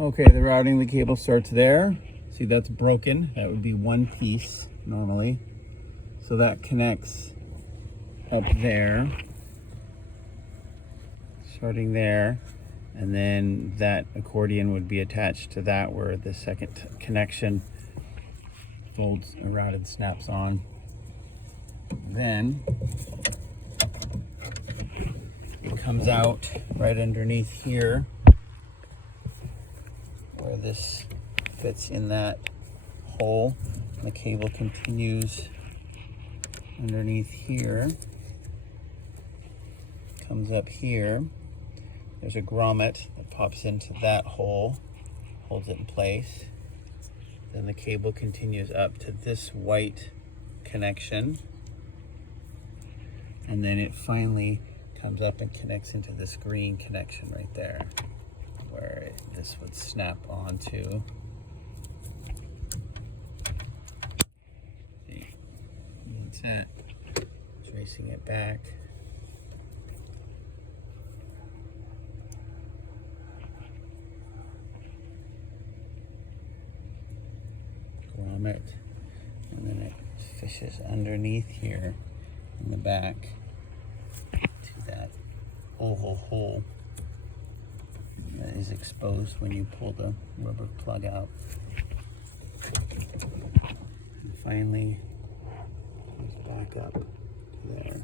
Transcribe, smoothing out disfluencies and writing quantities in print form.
Okay, the routing of the cable starts there. See, that's broken. That would be one piece normally. So that connects up there, starting there. And then that accordion would be attached to that where the second connection folds or routed snaps on. Then it comes out right underneath here where this fits in that hole. The cable continues underneath here, comes up here. There's a grommet that pops into that hole, holds it in place. Then the cable continues up to this white connection. And then it finally comes up and connects into this green connection right there, where this would snap onto. See, that's it. Tracing it back. Grommet, and then it fishes underneath here in the back to that oval hole that is exposed when you pull the rubber plug out. And finally, goes back up to there.